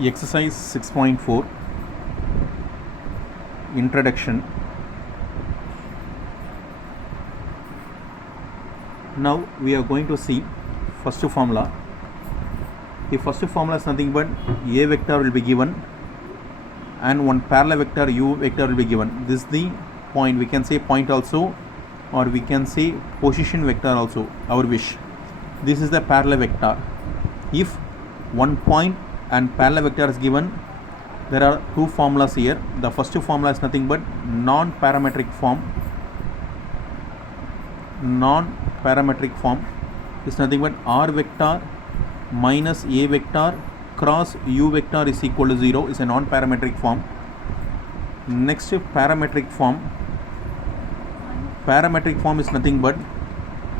Exercise 6.4 Introduction. Now we are going to see first formula. The first formula is nothing but A vector will be given and one parallel vector U vector will be given. This is the point. We can say point also, or we can say position vector also, our wish. This is the parallel vector. If one point and parallel vector is given, there are two formulas here. The first formula is nothing but non-parametric form. Non-parametric form is nothing but R vector minus A vector cross U vector is equal to 0 is a non-parametric form. Next parametric form. Parametric form is nothing but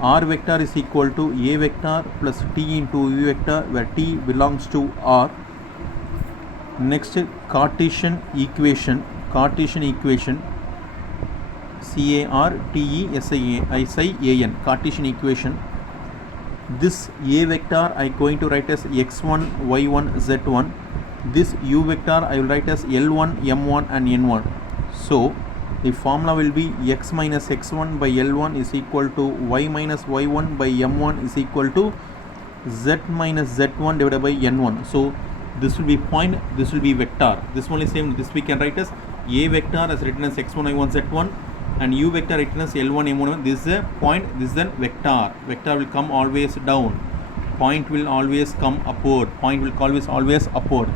R vector is equal to A vector plus T into U vector, where T belongs to R. Next Cartesian equation. C-A-R-T-E-S-I-A-N, Cartesian equation. This A vector I am going to write as x1, y1, z1. This U vector I will write as L1, M1 and N1. So the formula will be x minus x1 by L1 is equal to y minus y1 by M1 is equal to z minus z1 divided by N1. So this will be point, this will be vector. This one is same. This we can write as A vector as written as x1, y1, z1, and U vector written as L1, M1. This is a point, this is a vector. Vector will come always down. Point will always come upward. Point will always upward.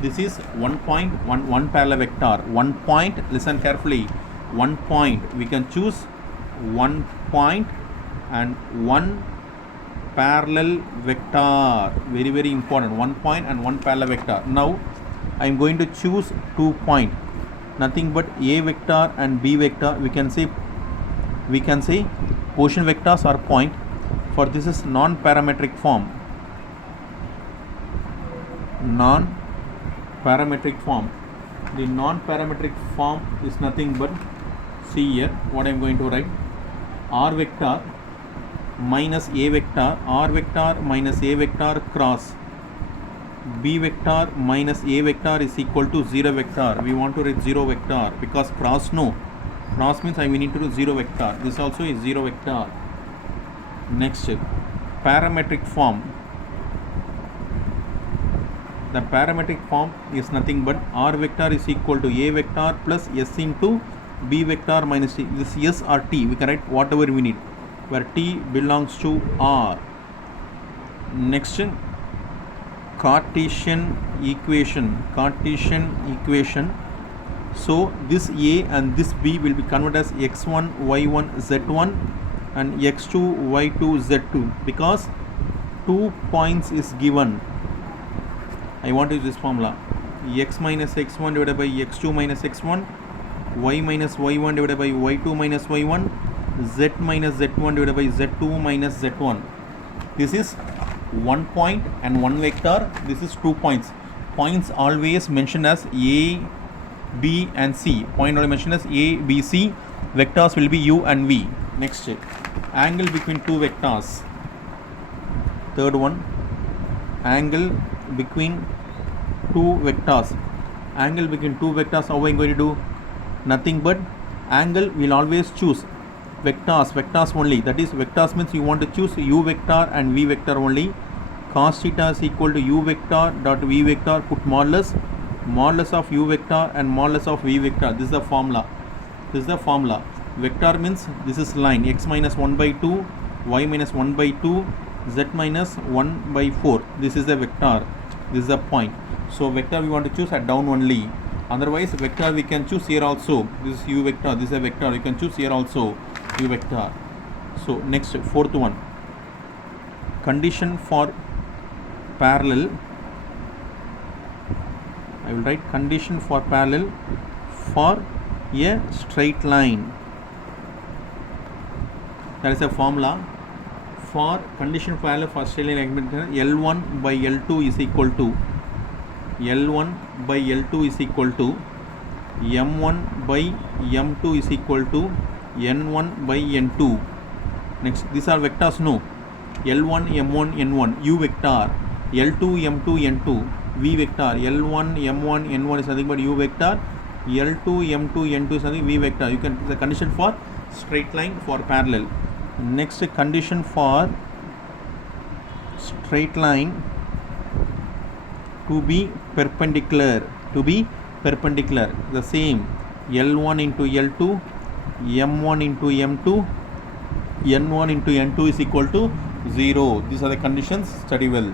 This is one point, one parallel vector. One point, listen carefully. One point, we can choose one point and one parallel vector. Very, very important. One point and one parallel vector. Now I am going to choose 2 points. Nothing but A vector and B vector. We can say position vectors are point. For this is non-parametric form. Non-parametric form. The non-parametric form is nothing but, see here what I am going to write. R vector minus A vector, R vector minus A vector cross B vector minus A vector is equal to 0 vector. We want to write 0 vector because cross no. Cross means we need to do 0 vector. This also is 0 vector. Next, parametric form. The parametric form is nothing but R vector is equal to A vector plus S into B vector minus T. This S or T, we can write whatever we need, where T belongs to R. Next, Cartesian equation. So this A and this B will be converted as x1, y1, z1 and x2, y2, z2 because 2 points is given. I want to use this formula. X minus x1 divided by x2 minus x1, y minus y1 divided by y2 minus y1, z minus z1 divided by z2 minus z1. This is 1 point and 1 vector. This is 2 points. Points always mentioned as A, B and C. Point always mentioned as A, B, C. Vectors will be U and V. Next, angle between two vectors. Third one, angle between two vectors. Angle between two vectors, how are we going to do? Nothing but angle will always choose vectors only. That is, vectors means you want to choose U vector and V vector only. Cos theta is equal to U vector dot V vector. Put modulus of U vector and modulus of V vector. This is the formula. Vector means this is line x minus 1 by 2, y minus 1 by 2, z minus 1 by 4. This is the vector. This is the point. So vector we want to choose at down only. Otherwise vector we can choose here also. This is U vector. This is a vector. We can choose here also U vector. So next, fourth one. Condition for parallel. I will write condition for parallel for a straight line. That is a formula. For condition for parallel for straight line, L1 by L2 is equal to M1 by M2 is equal to N1 by N2. Next, these are vectors, no. L1, M1, N1, U vector, L2, M2, N2. v vector. L1 m1 n1 is nothing but u vector. L2 m2 n2 is nothing v vector. You can, the condition for straight line for parallel. Next condition for straight line to be perpendicular, the same. L1 into L2, m1 into m2, n1 into n2 is equal to 0. These are the conditions. Study well.